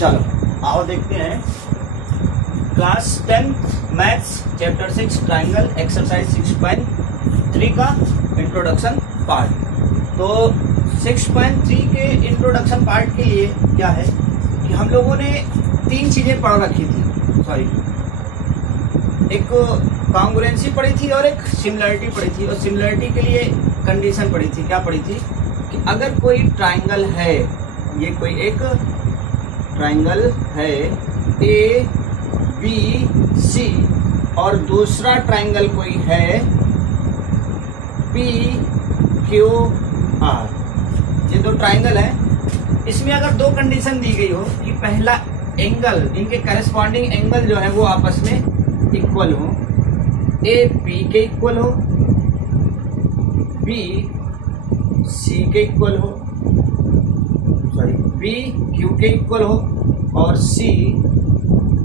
चलो आओ देखते हैं class 10 maths chapter 6 triangle exercise 6.3 का इंट्रोडक्शन पार्ट। तो 6.3 के इंट्रोडक्शन पार्ट के लिए क्या है कि हम लोगों ने तीन चीज़ें पढ़ रखी थी, एक कॉन्ग्रुएंसी पढ़ी थी और एक सिमिलरिटी पढ़ी थी। और सिमिलरिटी के लिए कंडीशन पढ़ी थी, क्या पढ़ी थी कि अगर कोई ट्राइंगल है, ये कोई एक ट्राइंगल है ए बी सी और दूसरा ट्राइंगल कोई है पी क्यू आर, ये दो ट्राइंगल है, इसमें अगर दो कंडीशन दी गई हो कि पहला एंगल, इनके करस्पॉन्डिंग एंगल जो है वो आपस में इक्वल हो, ए बी के इक्वल हो, बी सी के इक्वल हो, बी क्यू के इक्वल हो और सी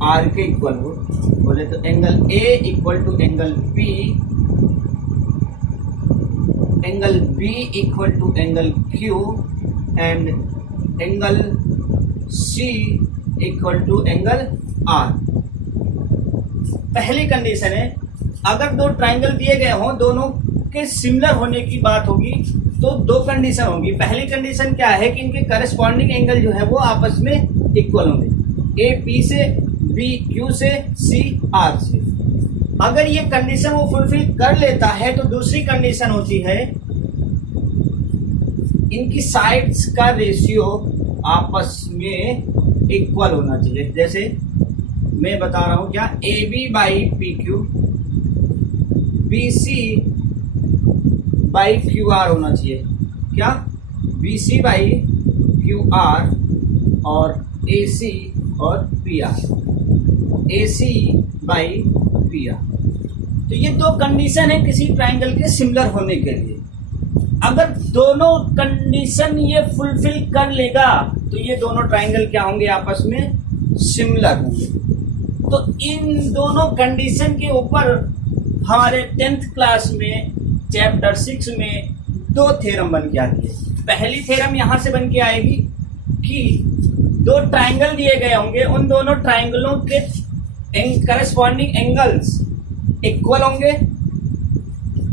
आर के इक्वल हो। बोले तो angle A equal to angle B, angle B equal to angle Q and angle C equal to angle R. पहली कंडीशन है अगर दो ट्राइंगल दिए गए हों, दोनों के सिमिलर होने की बात होगी तो दो कंडीशन होगी। पहली कंडीशन क्या है कि इनके करस्पॉन्डिंग एंगल जो है वो आपस में इक्वल होंगे, ए पी से, बी क्यू से, सी आर से। अगर ये कंडीशन वो फुलफिल कर लेता है तो दूसरी कंडीशन होती है इनकी साइड्स का रेशियो आपस में इक्वल होना चाहिए। जैसे मैं बता रहा हूं क्या, A B by P Q, B C by Q R होना चाहिए, क्या B C by Q R और ए सी और P R, A C by P R. तो ये दो कंडीशन है किसी ट्राइंगल के सिमिलर होने के लिए। अगर दोनों कंडीशन ये फुलफिल कर लेगा तो ये दोनों ट्राइंगल क्या होंगे, आपस में सिमिलर होंगे। तो इन दोनों कंडीशन के ऊपर हमारे 10th क्लास में चैप्टर 6 में दो थ्योरम बन के आती है। पहली थ्योरम यहां से बन के आएगी कि दो ट्राइंगल दिए गए होंगे, उन दोनों ट्राइंगलों के करस्पॉन्डिंग एंगल्स इक्वल होंगे।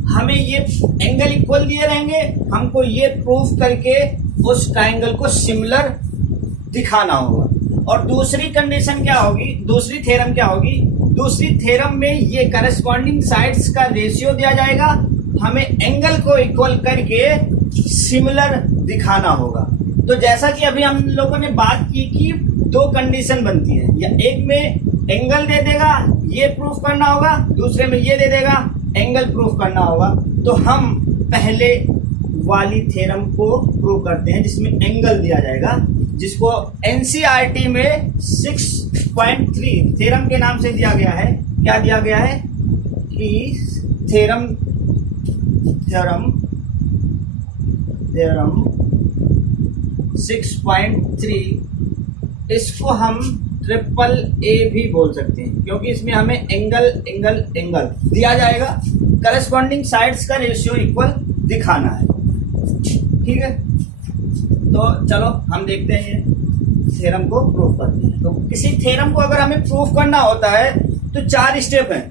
हमें ये एंगल इक्वल दिए रहेंगे, हमको ये प्रूफ करके उस ट्राइंगल को सिमिलर दिखाना होगा। और दूसरी कंडीशन क्या होगी, दूसरी थ्योरम क्या होगी, दूसरी थ्योरम में ये करस्पॉन्डिंग साइड्स का रेशियो दिया जाएगा, हमें एंगल को इक्वल करके सिमिलर दिखाना होगा। तो जैसा कि अभी हम लोगों ने बात की कि दो कंडीशन बनती है, या एक में एंगल दे देगा ये प्रूफ करना होगा, दूसरे में ये दे देगा एंगल प्रूफ करना होगा। तो हम पहले वाली थ्योरम को प्रूव करते हैं जिसमें एंगल दिया जाएगा, जिसको एनसीईआरटी में 6.3 थ्योरम के नाम से दिया गया है। क्या दिया गया है कि थ्योरम 6.3, इसको हम ट्रिपल ए भी बोल सकते हैं क्योंकि इसमें हमें एंगल एंगल एंगल दिया जाएगा, करस्पॉन्डिंग साइड्स का रेशियो इक्वल दिखाना है। ठीक है, तो चलो हम देखते हैं ये थ्योरम को प्रूफ करते हैं। तो किसी थ्योरम को अगर हमें प्रूफ करना होता है तो 4 स्टेप हैं,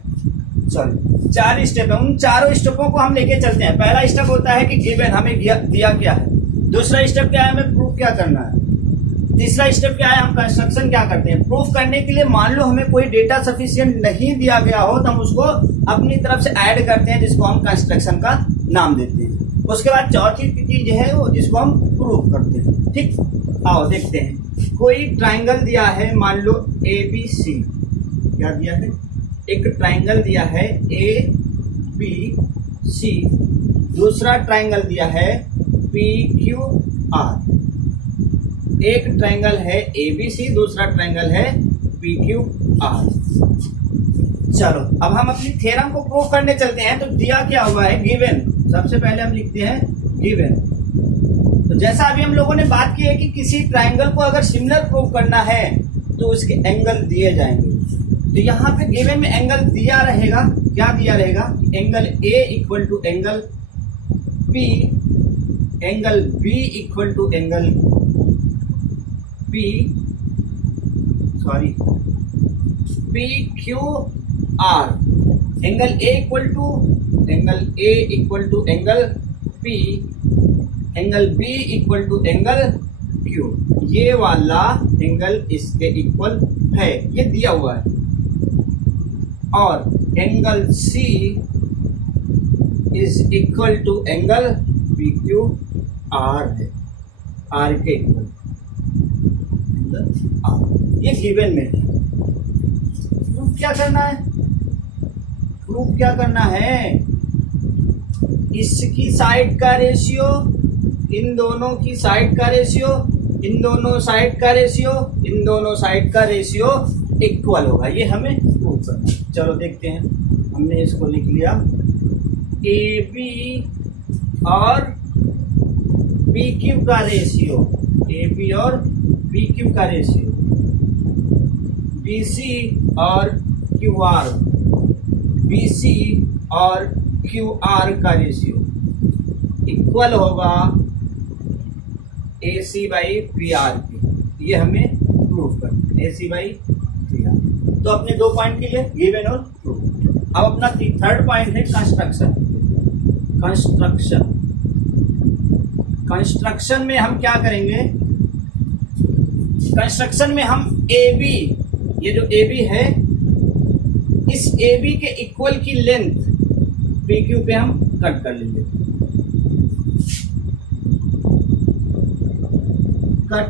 सॉरी 4 स्टेप है। उन चारों स्टेपों को हम लेके चलते हैं। पहला स्टेप होता है कि गिवन, हमें दिया क्या है। दूसरा स्टेप क्या है, हमें प्रूफ क्या करना है। तीसरा स्टेप क्या है, हम कंस्ट्रक्शन क्या करते हैं। प्रूफ करने के लिए मान लो हमें कोई डेटा सफिशिएंट नहीं दिया गया हो तो हम उसको अपनी तरफ से ऐड करते हैं, जिसको हम कंस्ट्रक्शन का नाम देते हैं। उसके बाद चौथी चीज है वो जिसको हम प्रूफ करते हैं। ठीक, आओ देखते हैं। कोई ट्राइंगल दिया है, मान लो ए बी सी, क्या दिया है, एक ट्राइंगल दिया है ए बी सी, दूसरा ट्राइंगल दिया है पी क्यू आर। एक ट्राइंगल है ए बी सी, दूसरा ट्राइंगल है पी क्यू आर। चलो अब हम अपनी थ्योरम को प्रूव करने चलते हैं। तो दिया क्या हुआ है, गिवन। सबसे पहले हम लिखते हैं गिवन। तो जैसा अभी हम लोगों ने बात की है कि किसी ट्राइंगल को अगर सिमिलर प्रूव करना है तो उसके एंगल दिए जाएंगे। तो यहाँ पे गिवन में एंगल दिया रहेगा, क्या दिया रहेगा, angle A equal to angle P, angle B equal to angle P sorry P Q R, angle A equal to angle P, angle B equal to angle Q, ये वाला एंगल इसके equal है, ये दिया हुआ है। और angle C is equal to angle P Q R है, आर के इक्वल आर, ये गिवन में है। प्रूफ क्या करना है, इसकी साइड का रेशियो, इन दोनों की साइड का रेशियो, इन दोनों साइड का रेशियो, इन दोनों साइड का रेशियो इक्वल होगा, ये हमें प्रूव करना है। चलो देखते हैं, हमने इसको लिख लिया, ए बी और पी क्यू का रेशियो, ए बी और पी क्यू का रेशियो, बी सी और क्यू आर, बी सी और क्यू आर का रेशियो इक्वल होगा ए सी बाई पी आर की, ये हमें प्रूव करना है, ए सी बाई पी आर। तो अपने 2 पॉइंट के लिए गिवन और प्रूव। अब अपना 3rd पॉइंट है कंस्ट्रक्शन। कंस्ट्रक्शन में हम क्या करेंगे, कंस्ट्रक्शन में हम ए बी, ये जो ए बी है, इस ए बी के इक्वल की लेंथ पी क्यू पे हम कट कर लेंगे। cut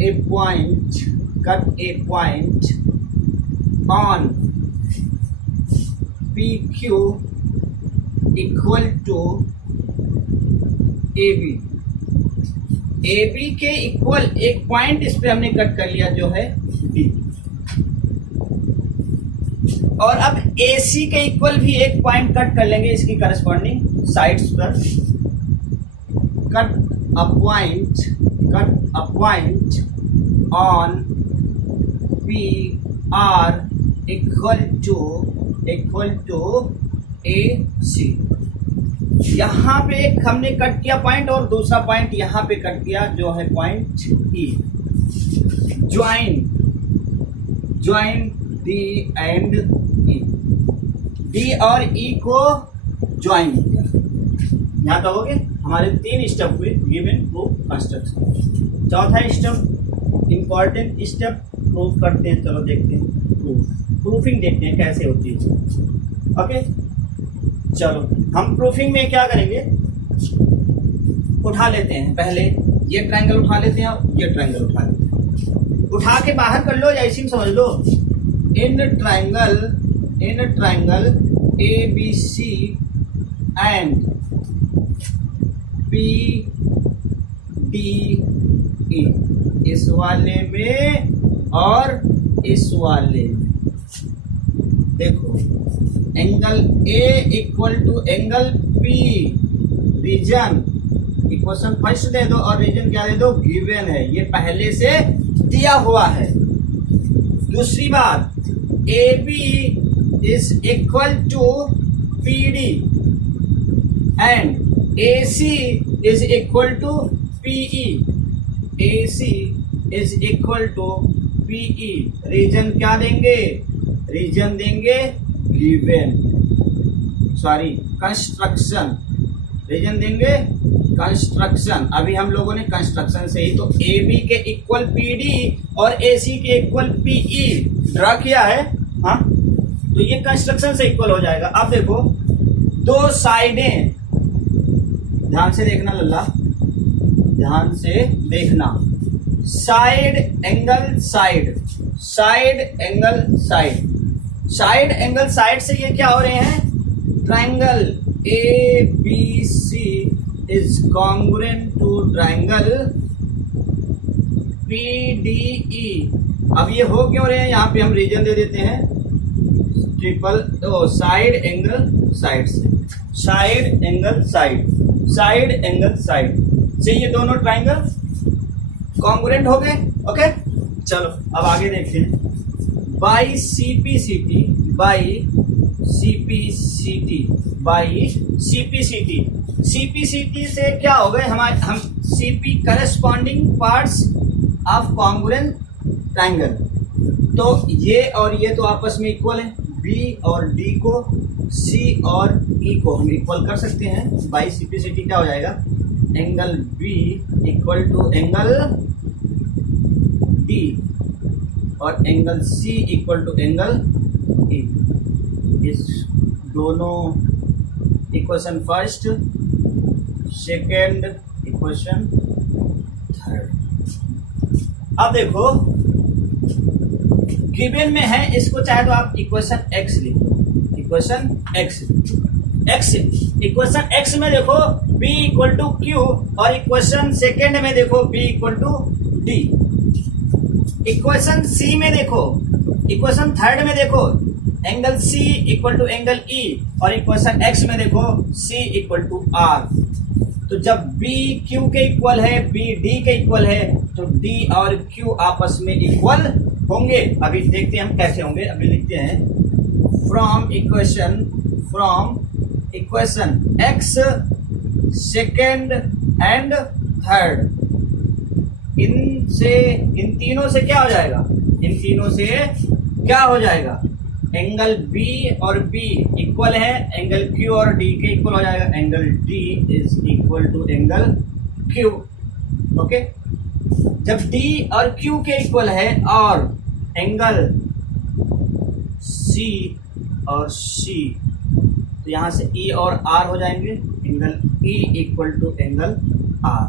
a point on PQ equal to AB। AB के इक्वल एक पॉइंट इस पे हमने कट कर लिया जो है D, और अब AC के इक्वल भी एक पॉइंट कट कर लेंगे इसकी करस्पॉन्डिंग साइड्स पर। Cut a point on PR equal to AC। यहाँ पे एक हमने कट किया पॉइंट और दूसरा पॉइंट यहाँ पे कट किया जो है point E। Join D and E, D और E को ज्वाइन किया। यहाँ तक हो गए हमारे 3 स्टेप हुए गिवन प्रूफ कंस्ट्रक्शन। चौथा स्टेप इंपॉर्टेंट स्टेप प्रूफ करते हैं। चलो देखते हैं प्रूफिंग देखते हैं कैसे होती है। ओके चलो हम प्रूफिंग में क्या करेंगे, उठा लेते हैं, पहले ये ट्रायंगल उठा लेते हैं और ये ट्रायंगल उठा लेते हैं। उठा के बाहर कर लो या इसी में समझ लो। In triangle A B C and P D E, इस वाले में और इस वाले में देखो angle A equal to angle P, reason equation first दे दो और रीजन क्या दे दो, गिवन है, ये पहले से दिया हुआ है। दूसरी बात A B is equal to P D and A C is equal to PE, A C is equal to PE. Reason क्या देंगे, रीजन देंगे गिवन, सॉरी कंस्ट्रक्शन, रीजन देंगे कंस्ट्रक्शन। अभी हम लोगों ने कंस्ट्रक्शन से ही तो ए बी के इक्वल पी डी और ए सी के इक्वल पीई ड्रा किया है, हाँ तो ये कंस्ट्रक्शन से इक्वल हो जाएगा। अब देखो दो साइडें, ध्यान से देखना लल्ला, ध्यान से देखना, side angle side, side angle side, side angle side से ये क्या हो रहे हैं, triangle A B C is congruent to triangle P D E. अब ये हो क्यों रहे हैं, यहाँ पे हम रीजन दे देते हैं ट्रिपल साइड एंगल साइड से, side angle side, side angle side से ये दोनों ट्रायंगल कॉन्ग्रुएंट हो गए। ओके चलो अब आगे देखते हैं। By CPCT, by CPCT, by CPCT, CPCT से क्या हो गए हमारे, हम CP corresponding parts of congruent triangle, तो ये और ये तो आपस में इक्वल है, बी और डी को, सी और ई को हम इक्वल कर सकते हैं। बाई सिंप्लिसिटी क्या हो जाएगा, angle B equal to angle D और angle C equal to angle E. इस दोनों equation first, second, equation third. अब देखो गिवन में है, इसको चाहे तो आप इक्वेशन एक्स लिखो, इक्वेशन एक्स इक्वेशन एक्स में देखो b इक्वल टू क्यू और इक्वेशन सेकेंड में देखो b equal to D. Equation C में देखो, इक्वेशन थर्ड में देखो angle C equal to angle E और इक्वेशन X में देखो C इक्वल टू R। तो जब B Q के इक्वल है, B D के इक्वल है, तो D और Q आपस में इक्वल होंगे। अभी देखते हैं हम कैसे होंगे। अभी लिखते हैं from equation X second and third, इन तीनों से क्या हो जाएगा, इन तीनों से क्या हो जाएगा, एंगल B और B इक्वल है, एंगल Q और D के इक्वल हो जाएगा, angle D is equal to angle Q। Okay, जब D और Q के इक्वल है और एंगल C और C, तो यहाँ से E और R हो जाएंगे, angle E equal to angle R।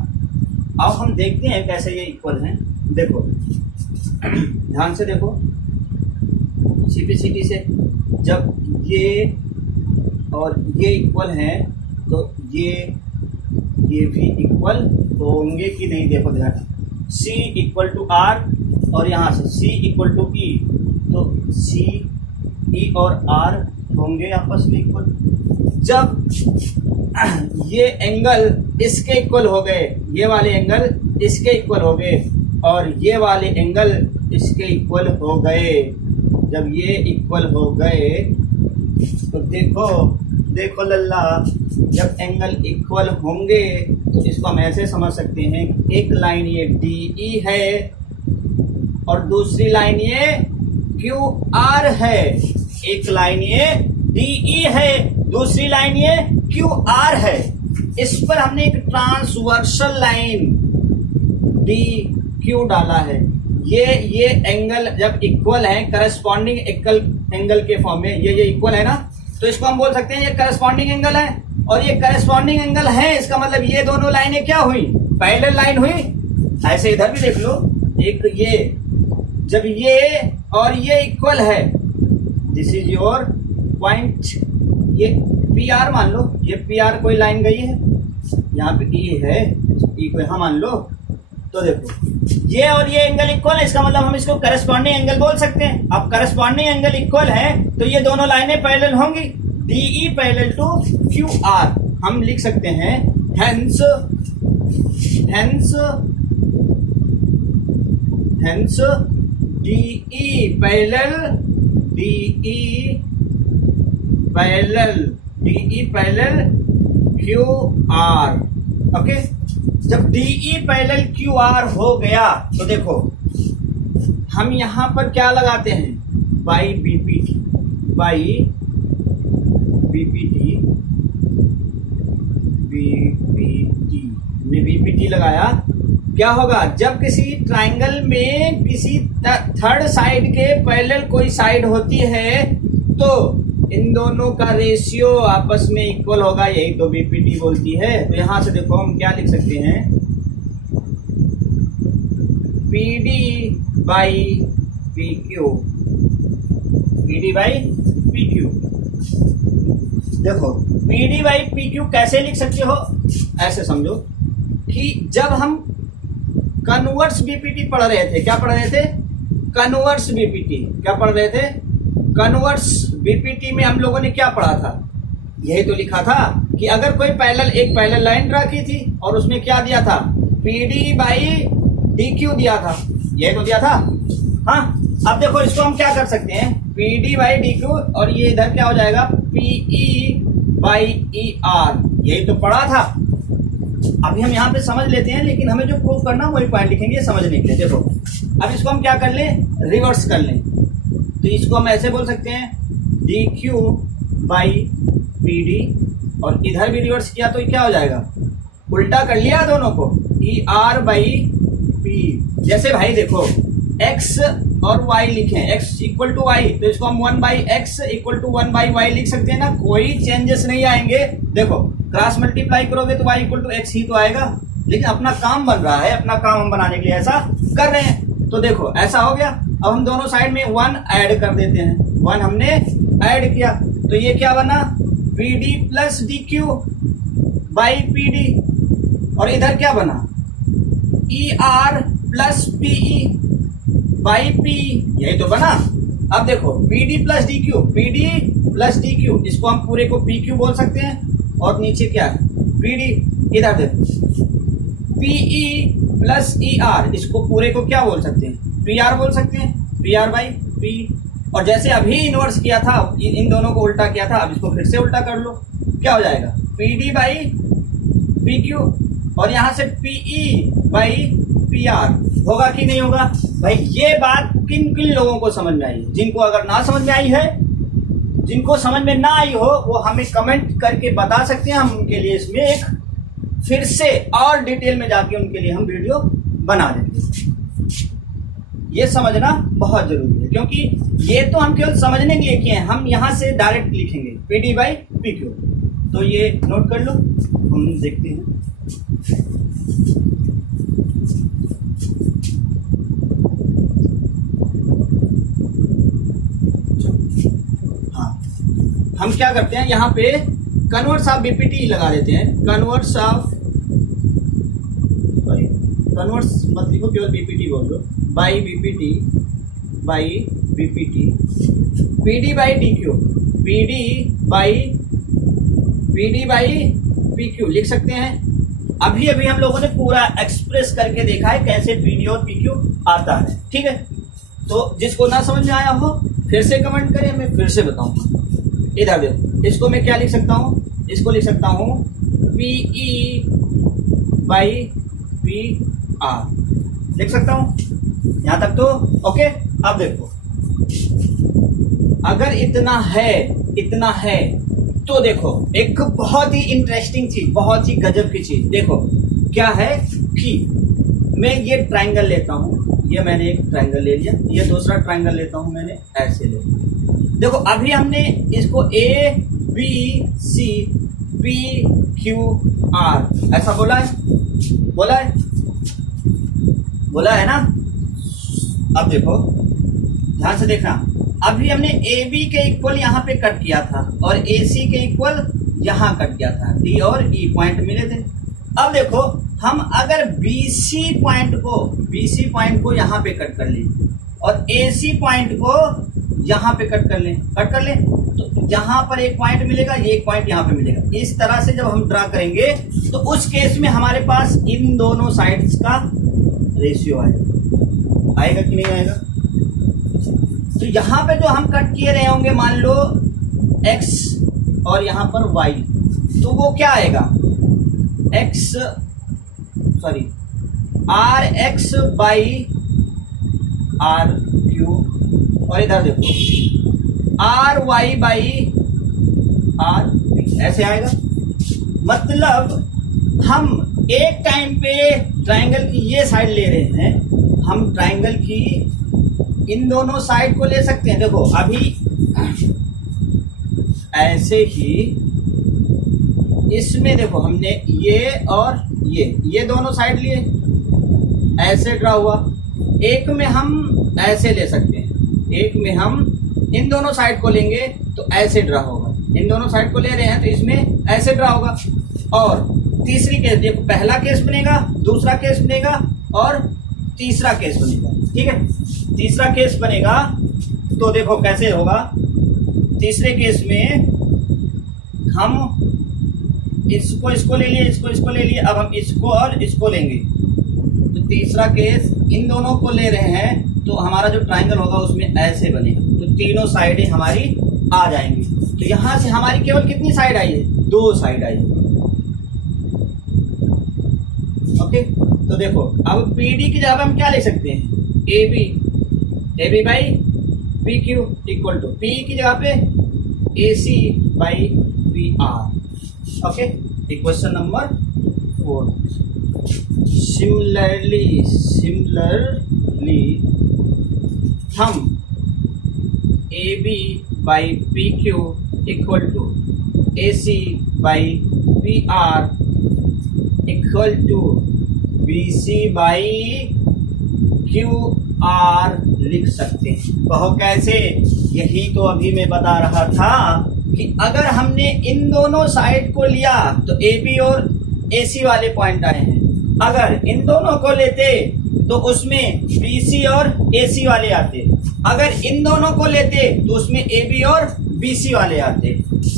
अब हम देखते हैं कैसे ये इक्वल हैं। देखो ध्यान से देखो, सिंप्लिसिटी से जब ये और ये इक्वल हैं तो ये भी इक्वल होंगे कि नहीं, देखो ध्यान। C इक्वल टू R और यहाँ से C इक्वल टू E, तो C E और R होंगे आपस में इक्वल। जब ये एंगल इसके इक्वल हो गए, ये वाले एंगल इसके इक्वल हो गए और ये वाले एंगल इसके इक्वल हो गए, जब ये इक्वल हो गए तो देखो लल्ला, जब एंगल इक्वल होंगे तो इसको हम ऐसे समझ सकते हैं, एक लाइन ये DE है और दूसरी लाइन ये QR है। एक लाइन ये DE है, दूसरी लाइन ये QR है। इस पर हमने एक ट्रांसवर्सल लाइन DQ डाला है। ये एंगल जब इक्वल है, करस्पॉन्डिंग एंगल के फॉर्म में, ये इक्वल है ना, तो इसको हम बोल सकते हैं ये करस्पॉन्डिंग एंगल है। और ये करस्पॉन्डिंग एंगल है, इसका मतलब ये दोनों लाइनें क्या हुई, पैरेलल लाइन हुई। ऐसे इधर भी देख लो, एक ये, जब ये और ये इक्वल है, दिस इज योर पॉइंट, ये PR मान लो, ये PR कोई लाइन गई है, यहाँ पे E है, E को यहाँ मान लो, तो देखो ये और ये एंगल इक्वल है, इसका मतलब हम इसको करस्पॉन्डिंग एंगल बोल सकते हैं। अब करस्पॉन्डिंग एंगल इक्वल है तो ये दोनों लाइनें पैरेलल होंगी, DE पैरेलल टू QR। हम लिख सकते हैं hence DE parallel QR। Okay, जब DE पैरेलल QR हो गया तो देखो हम यहां पर क्या लगाते हैं, बाई BPT हमने BPT लगाया। क्या होगा, जब किसी ट्राइंगल में किसी थर्ड साइड के पैरेलल कोई साइड होती है तो इन दोनों का रेशियो आपस में इक्वल होगा, यही तो BPT बोलती है। तो यहां से देखो हम क्या लिख सकते हैं, PD बाई PQ। देखो PD बाई PQ कैसे लिख सकते हो, ऐसे समझो कि जब हम कन्वर्स BPT पढ़ रहे थे, क्या पढ़ रहे थे, कन्वर्स BPT। क्या पढ़ रहे थे, कन्वर्स BPT में हम लोगों ने क्या पढ़ा था, यही तो लिखा था कि अगर कोई एक पैरेलल लाइन ड्रा की थी और उसमें क्या दिया था, PD बाई DQ दिया था, यही तो दिया था। हाँ, अब देखो इसको हम क्या कर सकते हैं, PD बाई DQ और ये इधर क्या हो जाएगा, PE बाई ER, यही तो पढ़ा था। अभी हम यहाँ पे समझ लेते हैं, लेकिन हमें जो प्रूफ करना वही पॉइंट लिखेंगे समझने के लिए। देखो अब इसको हम क्या कर लें, रिवर्स कर लें। तो इसको हम ऐसे बोल सकते हैं D Q by P D, और इधर भी रिवर्स किया तो क्या हो जाएगा, उल्टा कर लिया दोनों को, ई आर बाई पी। जैसे भाई देखो x और y लिखे, x इक्वल टू वाई, तो इसको हम 1 by X equal to 1 by Y लिख सकते हैं ना, कोई चेंजेस नहीं आएंगे। देखो क्रॉस मल्टीप्लाई करोगे तो y इक्वल टू एक्स ही तो आएगा, लेकिन अपना काम बन रहा है, अपना काम हम बनाने के लिए ऐसा कर रहे हैं। तो देखो ऐसा हो गया। अब हम दोनों साइड में 1 ऐड कर देते हैं, 1 हमने ऐड किया, तो ये क्या बना, P D plus D Q by P D, और इधर क्या बना, E R plus PE by P, यही तो बना। अब देखो P D plus D Q, P D plus D Q, इसको हम पूरे को पी क्यू बोल सकते हैं, और नीचे क्या है पी डी, इधर देखो पीई प्लस ई आर, इसको पूरे को क्या बोल सकते हैं, पी आर बोल सकते हैं, पी आर बाई पी। और जैसे अभी इन्वर्स किया था, इन दोनों को उल्टा किया था, अब इसको फिर से उल्टा कर लो, क्या हो जाएगा, P D by P Q, और यहाँ से पीई बाई पी आर, होगा कि नहीं होगा भाई। ये बात किन किन लोगों को समझ में आई है, जिनको अगर ना समझ में आई है, जिनको समझ में ना आई हो वो हमें कमेंट करके बता सकते हैं, हम उनके लिए इसमें एक फिर से और डिटेल में जाके उनके लिए हम वीडियो बना देंगे। ये समझना बहुत जरूरी है, क्योंकि ये तो हम केवल समझने के लिए किए हैं, हम यहाँ से डायरेक्ट लिखेंगे P D by P Q. तो ये नोट कर लो, हम देखते हैं। हाँ, हम क्या करते हैं, यहाँ पे कन्वर्स ऑफ बीपीटी लगा देते हैं, कन्वर्स ऑफ, सॉरी कन्वर्स मत लिखो, केवल बीपीटी बोल दो, by BPT by BPT, PD by D Q, PD by P Q लिख सकते हैं। अभी अभी हम लोगों ने पूरा एक्सप्रेस करके देखा है कैसे पीडी और पी क्यू आता है, ठीक है। तो जिसको ना समझ में आया हो फिर से कमेंट करें, मैं फिर से बताऊंगा। इधर देखो, इसको मैं क्या लिख सकता हूँ, इसको लिख सकता हूँ पीई बाई पी आर, लिख सकता हूँ यहाँ तक तो ओके। अब देखो अगर इतना है तो देखो एक बहुत ही इंटरेस्टिंग चीज, बहुत ही गजब की चीज देखो क्या है कि मैं ये ट्रायंगल लेता हूँ, ये मैंने एक ट्रायंगल ले लिया, ये दूसरा ट्रायंगल लेता हूँ मैंने, ऐसे ले लिया। देखो अभी हमने इसको A B C P Q R ऐसा बोला है ना। अब देखो ध्यान से देखना, अभी हमने ए बी के इक्वल यहाँ पे कट किया था और ए सी के इक्वल यहाँ कट किया था, डी और ई पॉइंट मिले थे। अब देखो हम अगर बी सी पॉइंट को यहाँ पे कट कर लें और ए सी पॉइंट को यहाँ पे कट कर लें तो यहाँ पर एक पॉइंट मिलेगा, ये एक पॉइंट यहाँ पे मिलेगा। इस तरह से जब हम ड्रा करेंगे तो उस केस में हमारे पास इन दोनों साइड्स का रेशियो आएगा कि नहीं आएगा। तो यहाँ पे जो हम कट किए रहे होंगे मान लो x और यहाँ पर y, तो वो क्या आएगा R X by R Q, और इधर देखो आर वाई बाई आर, ऐसे आएगा। मतलब हम एक टाइम पे ट्रायंगल की ये साइड ले रहे हैं, हम ट्रायंगल की इन दोनों साइड को ले सकते हैं। देखो अभी ऐसे ही इसमें देखो हमने ये और ये दोनों साइड लिए, ऐसे ड्रा हुआ। एक में हम ऐसे ले सकते हैं, एक में हम इन दोनों साइड को लेंगे तो ऐसे ड्रा होगा, इन दोनों साइड को ले रहे हैं तो इसमें ऐसे ड्रा होगा। और तीसरी केस देखो, पहला केस बनेगा, दूसरा केस बनेगा और तीसरा केस बनेगा, ठीक है। तीसरा केस बनेगा तो देखो कैसे होगा, तीसरे केस में हम इसको ले लिए, इसको ले लिए, अब हम इसको और इसको लेंगे तो तीसरा केस इन दोनों को ले रहे हैं तो हमारा जो ट्रायंगल होगा उसमें ऐसे बनेगा, तो तीनों साइडें हमारी आ जाएंगी। तो यहां से हमारी केवल कितनी साइड आई है, 2 साइड आई है, ओके। तो देखो अब PD की जगह हम क्या ले सकते हैं, A B by P Q equal to P की जगह पे A C by P R. Okay, equation number 4. Similarly, हम AB by PQ equal to AC by PR equal to BC by QR लिख सकते हैं. कहो कैसे? यही तो अभी मैं बता रहा था कि अगर हमने इन दोनों साइड को लिया तो AB और AC वाले पॉइंट आए हैं. अगर इन दोनों को लेते तो उसमें BC और AC वाले आते. अगर इन दोनों को लेते तो उसमें AB और BC वाले आते.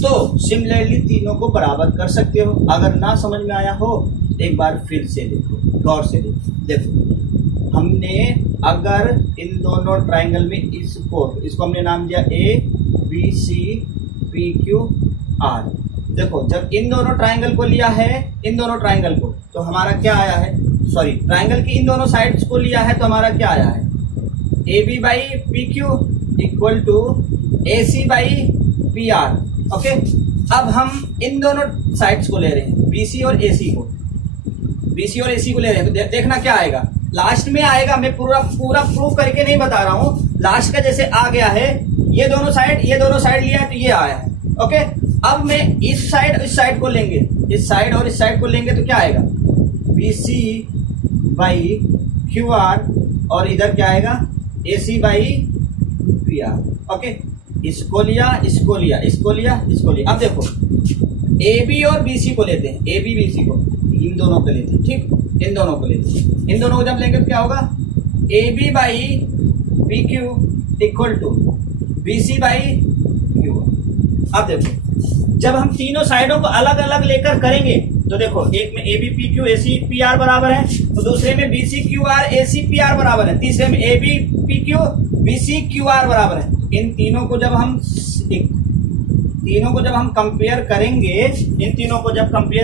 तो सिमिलरली तीनों को बराबर कर सकते हो. अगर ना समझ में आया हो एक बार फिर से देखो, गौर से देखो. हमने अगर इन दोनों ट्राइंगल में इसको हमने नाम दिया ABC PQ R. देखो, जब इन दोनों ट्राइंगल को लिया है, इन दोनों ट्राइंगल को, तो हमारा क्या आया है, सॉरी ट्राइंगल की इन दोनों साइड्स को लिया है तो हमारा क्या आया है, AB by PQ equal to AC by PR. Okay, अब हम इन दोनों साइड्स को ले रहे हैं, BC और AC को ले रहे हैं. तो देखना क्या आएगा लास्ट में आएगा. मैं पूरा प्रूव करके नहीं बता रहा हूँ. लास्ट का जैसे आ गया है, ये दोनों साइड लिया है तो ये आया है. ओके, अब मैं इस साइड को लेंगे, इस साइड और इस साइड को लेंगे तो क्या आएगा, BC बाई QR और इधर क्या आएगा AC बाई PR. ओके, इसको लिया. अब देखो AB और BC को लेते हैं, AB BC को इन दोनों को लेते हैं. ठीक, इन दोनों को जब लेंगे तो क्या होगा, AB by PQ equal to BC by QR. अब देखो, जब हम तीनों साइडों को अलग अलग लेकर करेंगे तो देखो, एक में AB PQ AC PR बराबर है, तो दूसरे में BC QR AC PR बराबर है, तीसरे में AB PQ BC QR बराबर है. इन तीनों को जब हम कंपेयर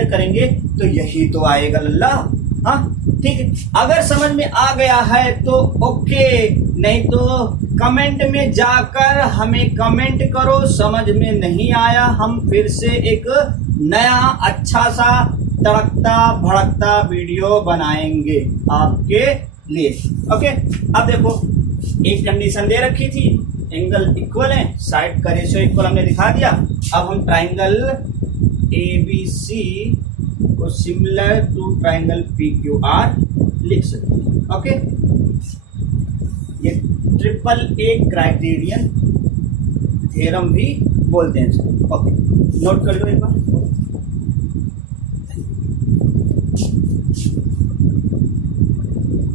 करेंगे, तो यही तो आएगा लल्ला. हाँ, ठीक है. अगर समझ में आ गया है तो ओके, नहीं तो कमेंट में जाकर हमें कमेंट करो. समझ में नहीं आया, हम फिर से एक नया अच्छा सा तड़कता भड़कता वीडियो बनाएंगे आपके लिए. ओके, अब देखो, एक कंडीशन दे रखी थी, एंगल इक्वल है, साइड का रेशियो इक्वल हमने दिखा दिया. अब हम ट्राइंगल ABC को सिमिलर टू ट्राइंगल PQR लिख सकते हैं. ओके, ये AAA क्राइटेरियन थ्योरम भी बोलते हैं इसको. ओके, नोट कर लो एक बार.